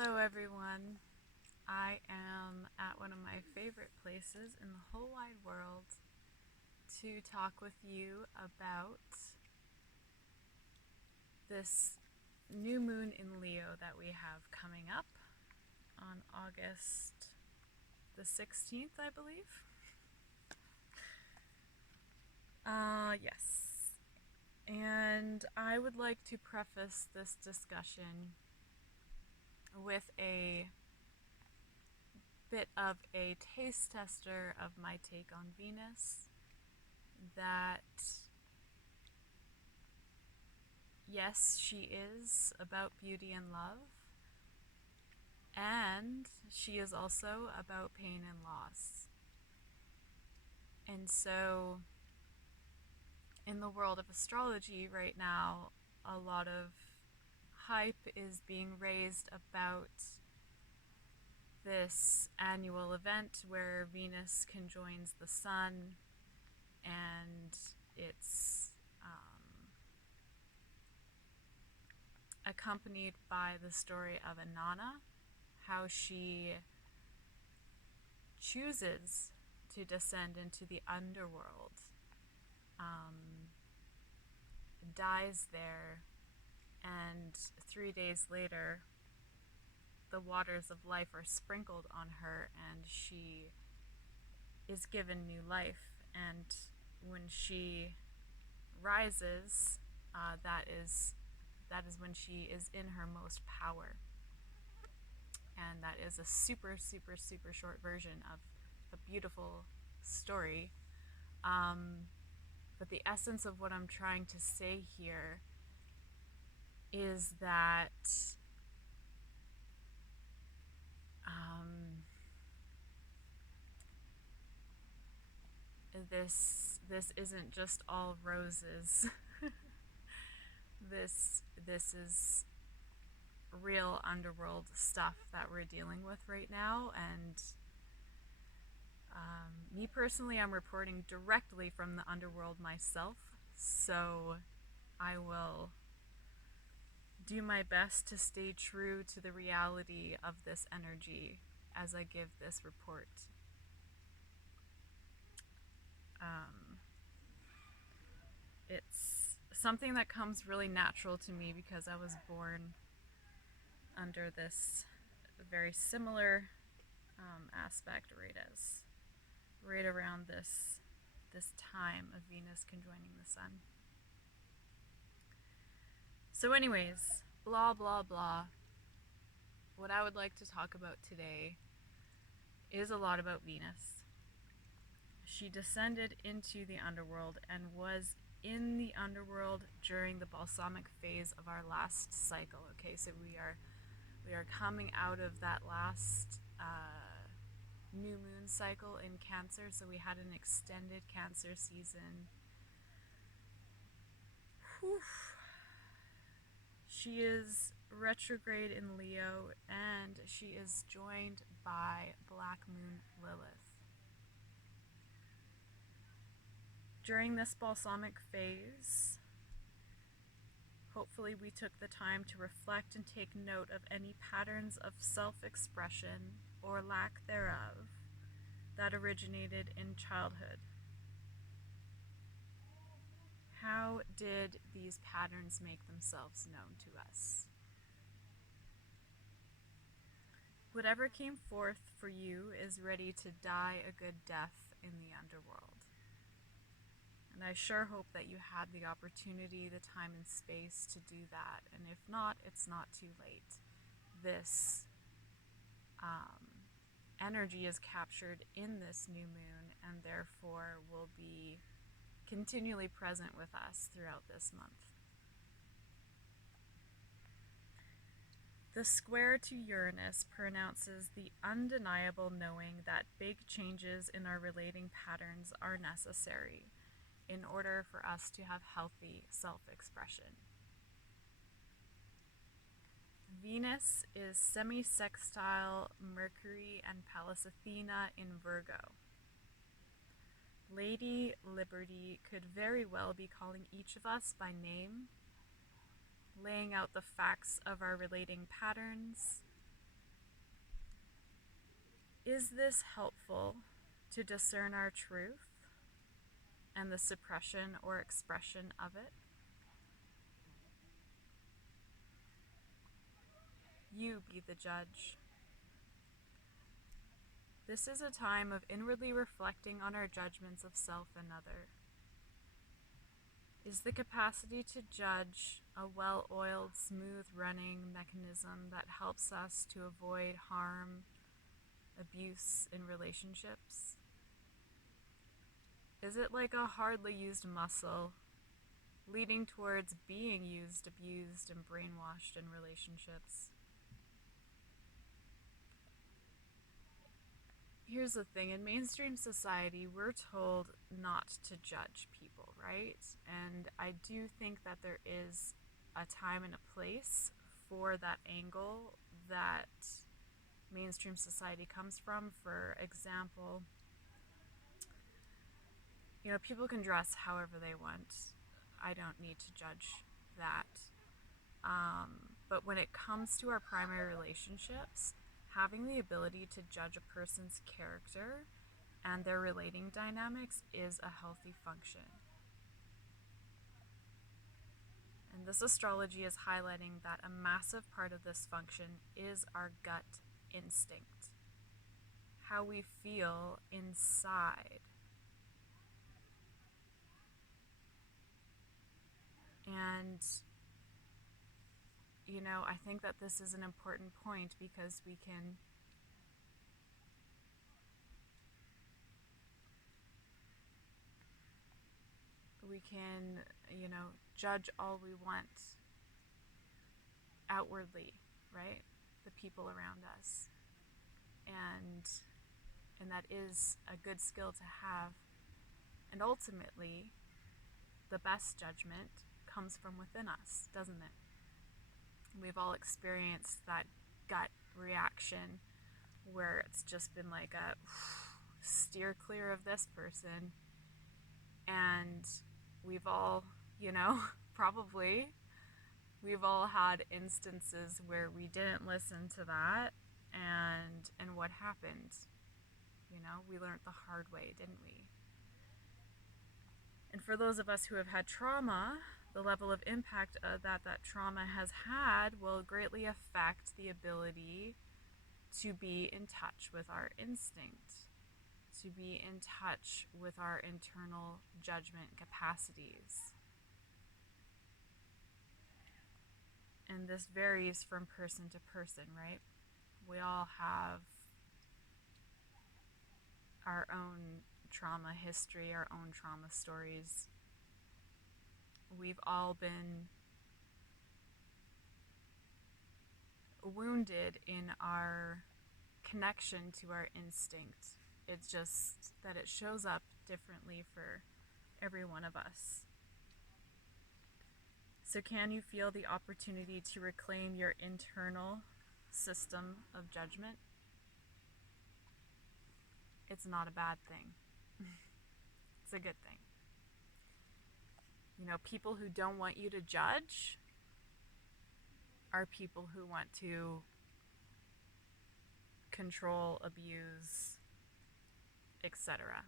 Hello, everyone. I am at one of my favorite places in the whole wide world to talk with you about this new moon in Leo that we have coming up on August the 16th, I believe. Yes. And I would like to preface this discussion with a bit of a taste tester of my take on Venus. That, yes, she is about beauty and love, and she is also about pain and loss. And so, in the world of astrology right now, a lot of hype is being raised about this annual event where Venus conjoins the sun, and it's accompanied by the story of Inanna, how she chooses to descend into the underworld, dies there, and 3 days later, the waters of life are sprinkled on her, and she is given new life. And when she rises, that is when she is in her most power. And that is a super, super, super short version of a beautiful story. But the essence of what I'm trying to say here is that this isn't just all roses. This is real underworld stuff that we're dealing with right now, and me personally, I'm reporting directly from the underworld myself, so I will do my best to stay true to the reality of this energy as I give this report. It's something that comes really natural to me because I was born under this very similar aspect, right around this time of Venus conjoining the sun. So, anyways, blah blah blah. What I would like to talk about today is a lot about Venus. She descended into the underworld and was in the underworld during the balsamic phase of our last cycle. Okay, so we are coming out of that last new moon cycle in Cancer, so we had an extended Cancer season. Whew. She is retrograde in Leo, and she is joined by Black Moon Lilith. During this balsamic phase, hopefully we took the time to reflect and take note of any patterns of self-expression or lack thereof that originated in childhood. How did these patterns make themselves known to us? Whatever came forth for you is ready to die a good death in the underworld. And I sure hope that you had the opportunity, the time and space to do that. And if not, it's not too late. This energy is captured in this new moon, and therefore will be continually present with us throughout this month. The square to Uranus pronounces the undeniable knowing that big changes in our relating patterns are necessary in order for us to have healthy self-expression. Venus is semi-sextile Mercury and Pallas Athena in Virgo. Lady Liberty could very well be calling each of us by name, laying out the facts of our relating patterns, Is this helpful to discern our truth and the suppression or expression of it? You be the judge. This is a time of inwardly reflecting on our judgments of self and other. Is the capacity to judge a well-oiled, smooth-running mechanism that helps us to avoid harm, abuse in relationships? Is it like a hardly used muscle, leading towards being used, abused, and brainwashed in relationships? Here's the thing, in mainstream society, we're told not to judge people, right? And I do think that there is a time and a place for that angle that mainstream society comes from. For example, people can dress however they want. I don't need to judge that. But when it comes to our primary relationships, having the ability to judge a person's character and their relating dynamics is a healthy function. And this astrology is highlighting that a massive part of this function is our gut instinct, how we feel inside. And I think that this is an important point because we can judge all we want outwardly, right? The people around us. And that is a good skill to have. And ultimately, the best judgment comes from within us, doesn't it? We've all experienced that gut reaction where it's just been like a steer clear of this person. And we've all, probably, we've all had instances where we didn't listen to that, and what happened? We learned the hard way, didn't we? And for those of us who have had trauma, the level of impact that trauma has had will greatly affect the ability to be in touch with our instinct, to be in touch with our internal judgment capacities. And this varies from person to person, right? We all have our own trauma history, our own trauma stories. We've all been wounded in our connection to our instinct. It's just that it shows up differently for every one of us. So can you feel the opportunity to reclaim your internal system of judgment? It's not a bad thing. It's a good thing. People who don't want you to judge are people who want to control, abuse, etc.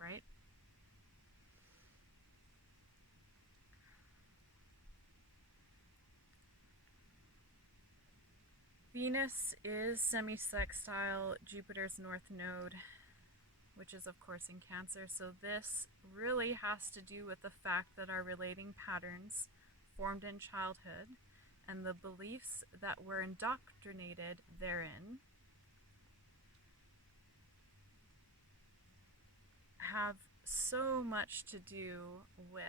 Right? Venus is semi-sextile Jupiter's north node, which is of course in Cancer. So this really has to do with the fact that our relating patterns formed in childhood and the beliefs that were indoctrinated therein have so much to do with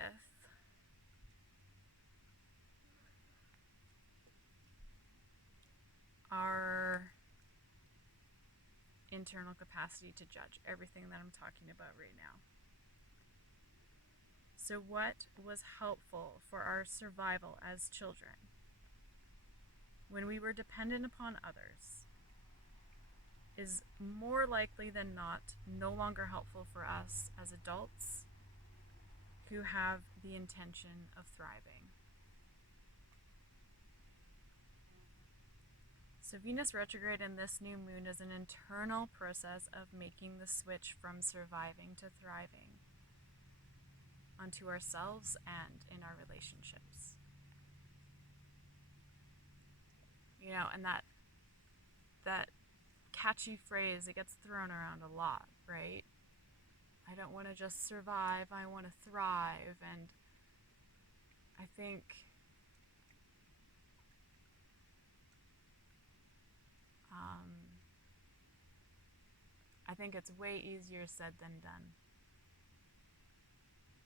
our internal capacity to judge everything that I'm talking about right now. So what was helpful for our survival as children when we were dependent upon others is more likely than not no longer helpful for us as adults who have the intention of thriving. So Venus retrograde in this new moon is an internal process of making the switch from surviving to thriving onto ourselves and in our relationships. You know, and that catchy phrase, it gets thrown around a lot, right? I don't want to just survive, I want to thrive. And I think it's way easier said than done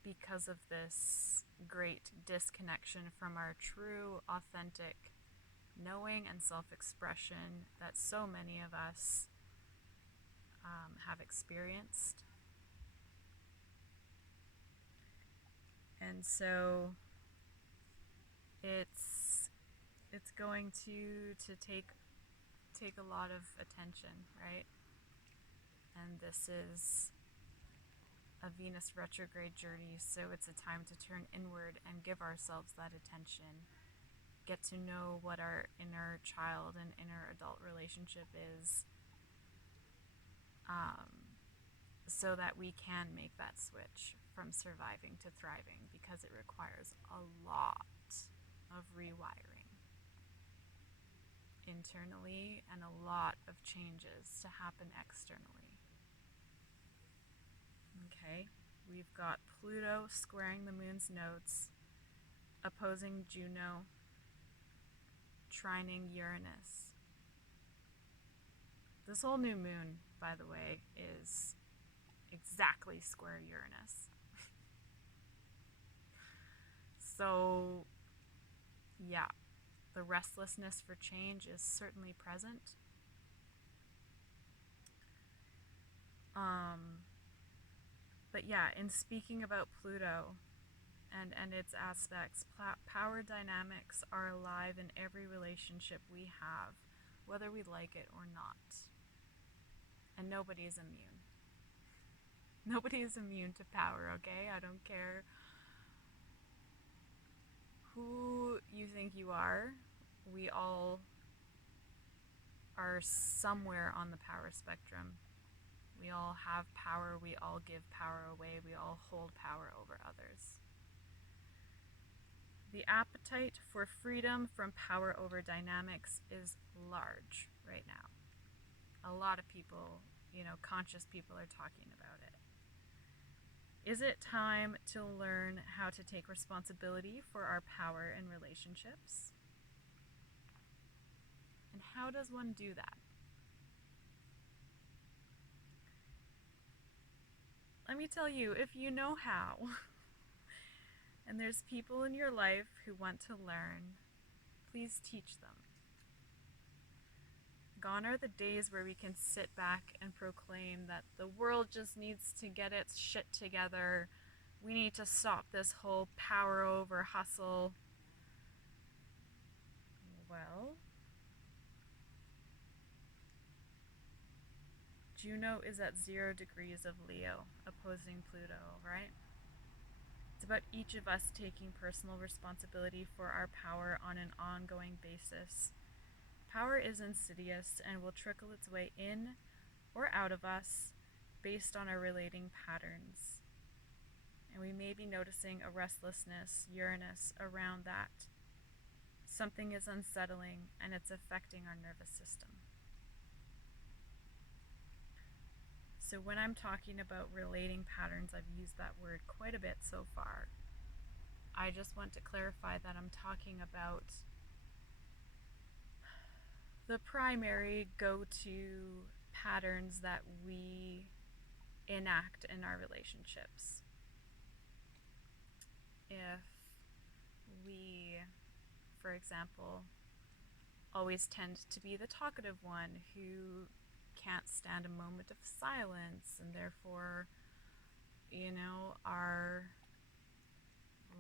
because of this great disconnection from our true, authentic knowing and self-expression that so many of us have experienced. And so it's going to take a lot of attention, right? And this is a Venus retrograde journey, so it's a time to turn inward and give ourselves that attention. Get to know what our inner child and inner adult relationship is, so that we can make that switch from surviving to thriving, because it requires a lot of rewiring internally and a lot of changes to happen externally. Okay, we've got Pluto squaring the moon's nodes, opposing Juno, trining Uranus. This whole new moon, by the way, is exactly square Uranus. So, yeah, the restlessness for change is certainly present. But yeah, in speaking about Pluto and its aspects, power dynamics are alive in every relationship we have, whether we like it or not. And nobody is immune. Nobody is immune to power, okay? I don't care who you think you are. We all are somewhere on the power spectrum. We all have power, we all give power away, we all hold power over others. The appetite for freedom from power over dynamics is large right now. A lot of people, conscious people are talking about it. Is it time to learn how to take responsibility for our power in relationships? And how does one do that? Let me tell you, if you know how, and there's people in your life who want to learn, please teach them. Gone are the days where we can sit back and proclaim that the world just needs to get its shit together. We need to stop this whole power over hustle. Well, Juno is at 0 degrees of Leo, opposing Pluto, right? It's about each of us taking personal responsibility for our power on an ongoing basis. Power is insidious and will trickle its way in or out of us based on our relating patterns. And we may be noticing a restlessness, Uranus, around that. Something is unsettling and it's affecting our nervous system. So when I'm talking about relating patterns, I've used that word quite a bit so far. I just want to clarify that I'm talking about the primary go-to patterns that we enact in our relationships. If we, for example, always tend to be the talkative one who can't stand a moment of silence and therefore, are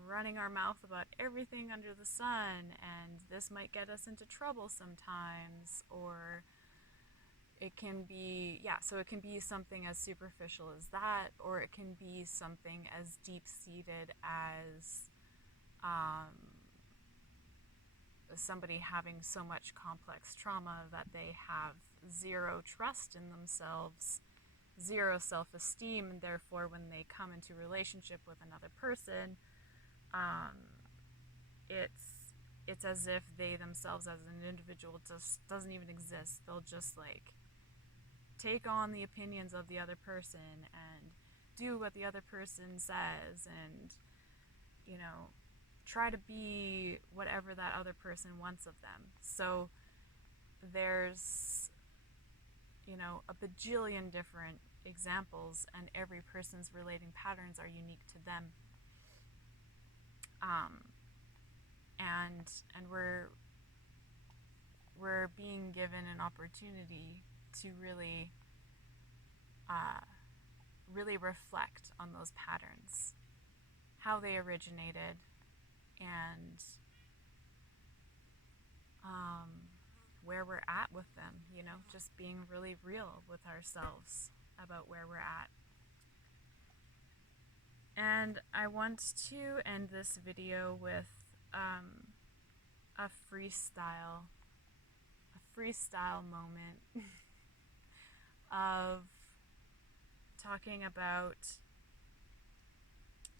running our mouth about everything under the sun, and this might get us into trouble sometimes, or it can be, so it can be something as superficial as that, or it can be something as deep-seated as somebody having so much complex trauma that they have zero trust in themselves, zero self-esteem, and therefore when they come into relationship with another person, it's as if they themselves as an individual just doesn't even exist. They'll just like take on the opinions of the other person and do what the other person says, and try to be whatever that other person wants of them. So there's a bajillion different examples, and every person's relating patterns are unique to them. And we're being given an opportunity to really reflect on those patterns, how they originated, and where we're at with them, just being really real with ourselves about where we're at. And I want to end this video with a freestyle moment of talking about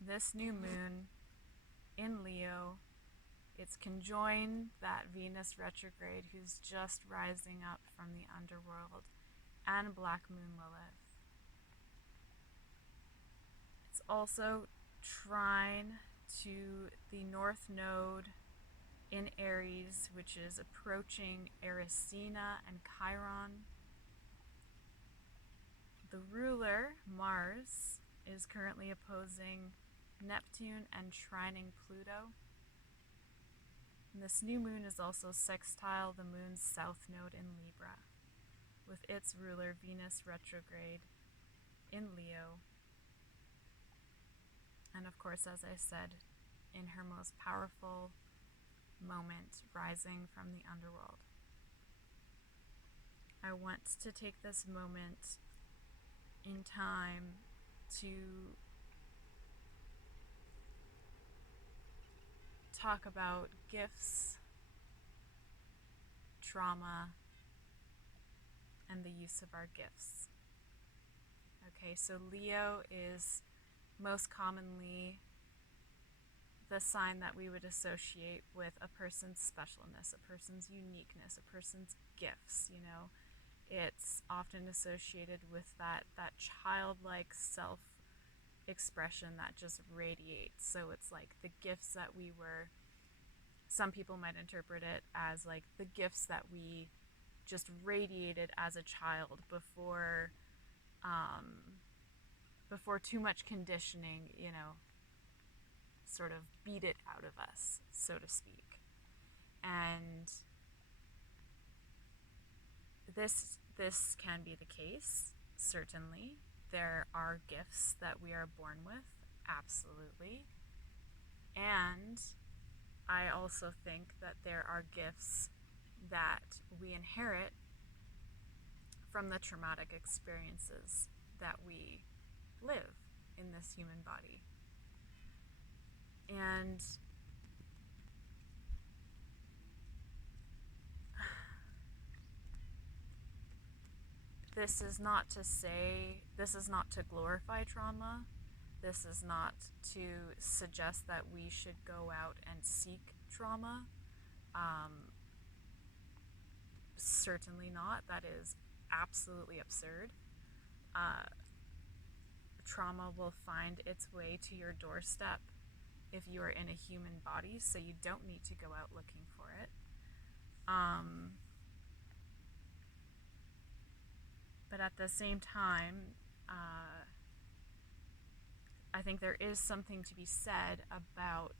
this new moon in Leo. It's conjoined that Venus retrograde who's just rising up from the underworld, and Black Moon Lilith. It's also trine to the North Node in Aries, which is approaching Erisina and Chiron. The ruler, Mars, is currently opposing Neptune and trining Pluto. And this new moon is also sextile the moon's south node in Libra, with its ruler Venus retrograde in Leo. And of course, as I said, in her most powerful moment, rising from the underworld. I want to take this moment in time to talk about gifts, trauma, and the use of our gifts. Okay, so Leo is most commonly the sign that we would associate with a person's specialness, a person's uniqueness, a person's gifts, It's often associated with that childlike self-expression that just radiates. So it's like the gifts that some people might interpret it as like the gifts that we just radiated as a child before too much conditioning, sort of beat it out of us, so to speak. And this can be the case, certainly. There are gifts that we are born with, absolutely. And I also think that there are gifts that we inherit from the traumatic experiences that we live in this human body. And this is not to glorify trauma. This is not to suggest that we should go out and seek trauma. Certainly not. That is absolutely absurd. Trauma will find its way to your doorstep if you are in a human body, so you don't need to go out looking for it. But at the same time, I think there is something to be said about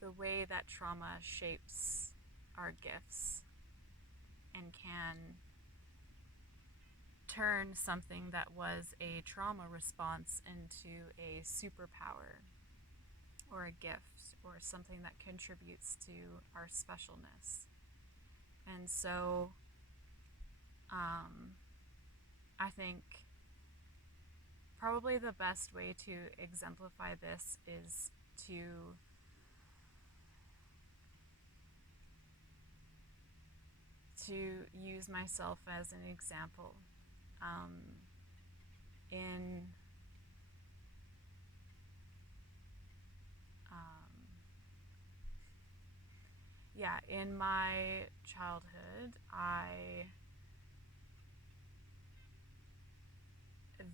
the way that trauma shapes our gifts and can turn something that was a trauma response into a superpower or a gift or something that contributes to our specialness. And so I think probably the best way to exemplify this is to use myself as an example. Um, in um, yeah, in my childhood, I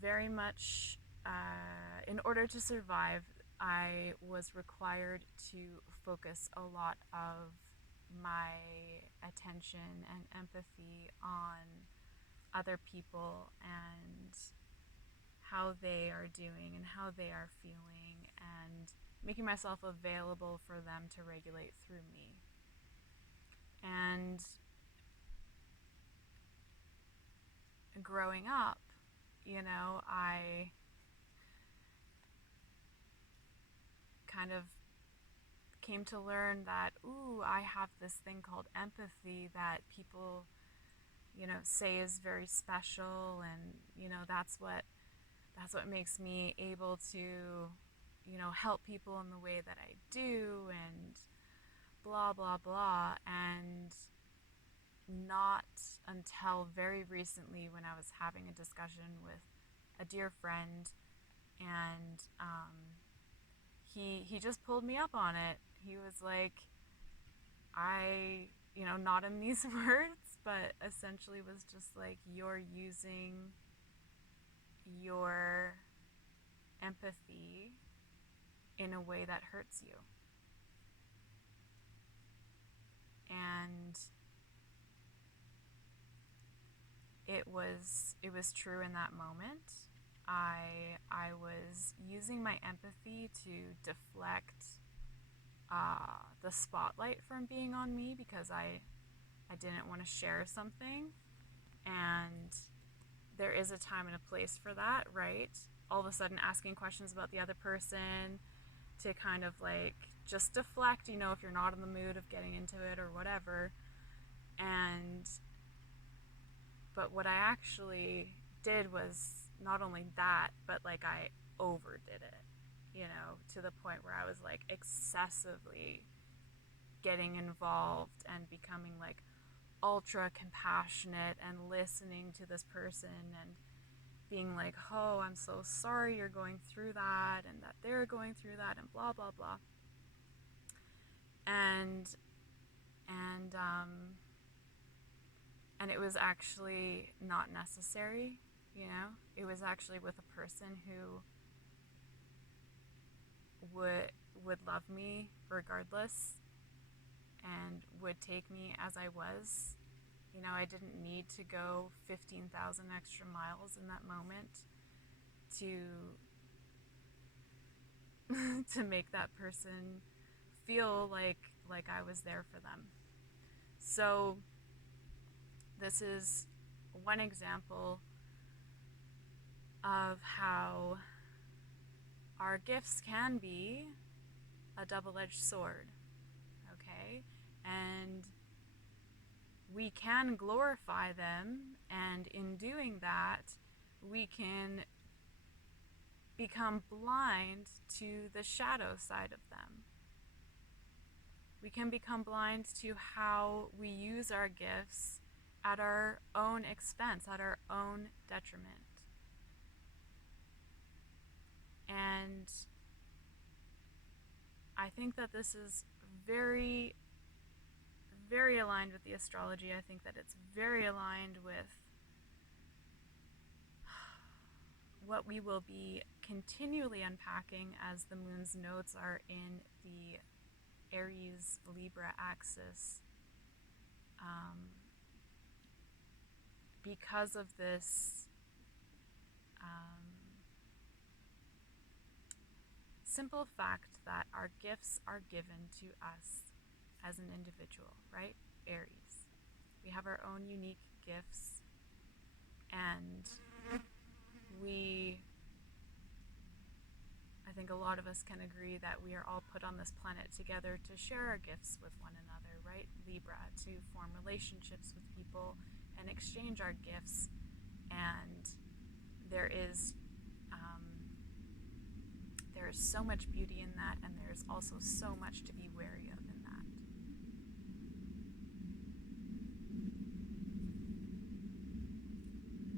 very much, in order to survive, I was required to focus a lot of my attention and empathy on other people and how they are doing and how they are feeling, and making myself available for them to regulate through me. And growing up, I kind of came to learn that, ooh, I have this thing called empathy that people, say is very special, and, that's what makes me able to, help people in the way that I do, and blah, blah, blah. And not until very recently, when I was having a discussion with a dear friend, and he just pulled me up on it. He was like, not in these words, but essentially was just like, you're using your empathy in a way that hurts you. And it was true in that moment. I was using my empathy to deflect the spotlight from being on me, because I didn't want to share something. And there is a time and a place for that, right? All of a sudden asking questions about the other person to kind of like just deflect, if you're not in the mood of getting into it or whatever. But what I actually did was not only that, but like I overdid it, to the point where I was like excessively getting involved and becoming like ultra compassionate and listening to this person and being like, oh, I'm so sorry you're going through that, and that they're going through that, and blah, blah, blah. And it was actually not necessary, It was actually with a person who would love me regardless, and would take me as I was. I didn't need to go 15,000 extra miles in that moment to make that person feel like I was there for them. So this is one example of how our gifts can be a double-edged sword, okay? And we can glorify them, and in doing that, we can become blind to the shadow side of them. We can become blind to how we use our gifts at our own expense, at our own detriment. And I think that this is very, very aligned with the astrology. I think that it's very aligned with what we will be continually unpacking as the moon's nodes are in the Aries Libra axis. Because of this simple fact that our gifts are given to us as an individual, right? Aries. We have our own unique gifts, and I think a lot of us can agree that we are all put on this planet together to share our gifts with one another, right? Libra, to form relationships with people and exchange our gifts. And there is there's so much beauty in that, and there's also so much to be wary of in that.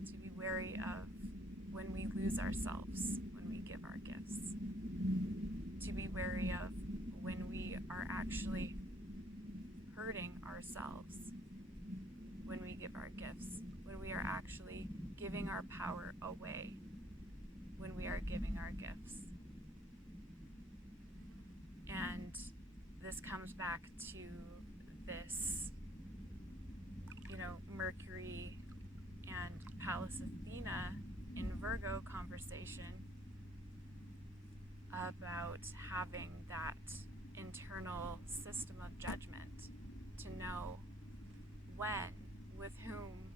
To be wary of when we lose ourselves, when we give our gifts. To be wary of when we are actually hurting ourselves, when we give our gifts, when we are actually giving our power away, when we are giving our gifts. And this comes back to this, Mercury and Pallas Athena in Virgo conversation about having that internal system of judgment to know when, with whom,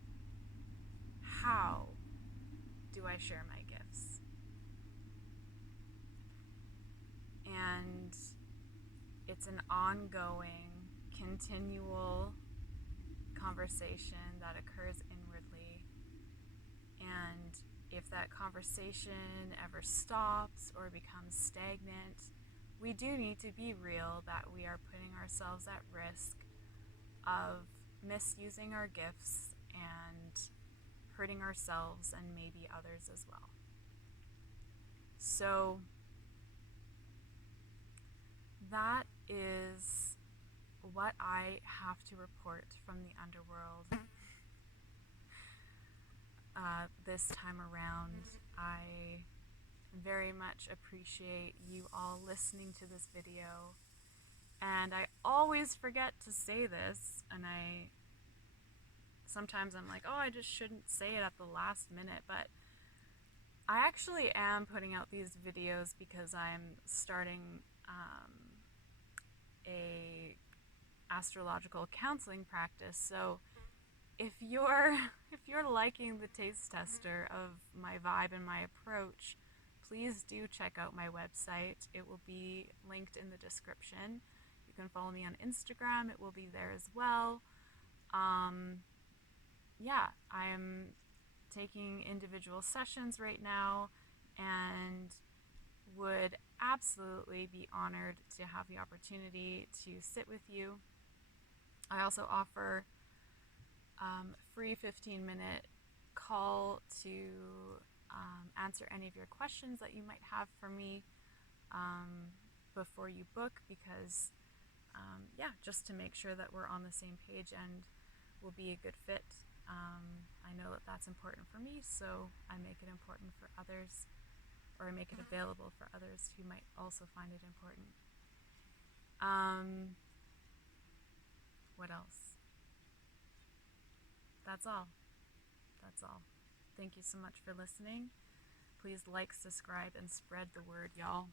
how do I share my gifts. And it's an ongoing, continual conversation that occurs inwardly. And if that conversation ever stops or becomes stagnant, we do need to be real that we are putting ourselves at risk of misusing our gifts and hurting ourselves and maybe others as well. So that is what I have to report from the underworld this time around. I very much appreciate you all listening to this video, and I always forget to say this, and sometimes I'm like, oh, I just shouldn't say it at the last minute, but I actually am putting out these videos because I'm starting a astrological counseling practice. So if you're liking the taste tester of my vibe and my approach, please do check out my website. It will be linked in the description. You can follow me on Instagram. It will be there as well. Yeah, I am taking individual sessions right now and would absolutely be honored to have the opportunity to sit with you. I also offer free 15-minute call to answer any of your questions that you might have for me before you book, because just to make sure that we're on the same page and will be a good fit. I know that that's important for me, so I make it important for others, or I make it available for others who might also find it important. What else? That's all. That's all. Thank you so much for listening. Please like, subscribe, and spread the word, y'all.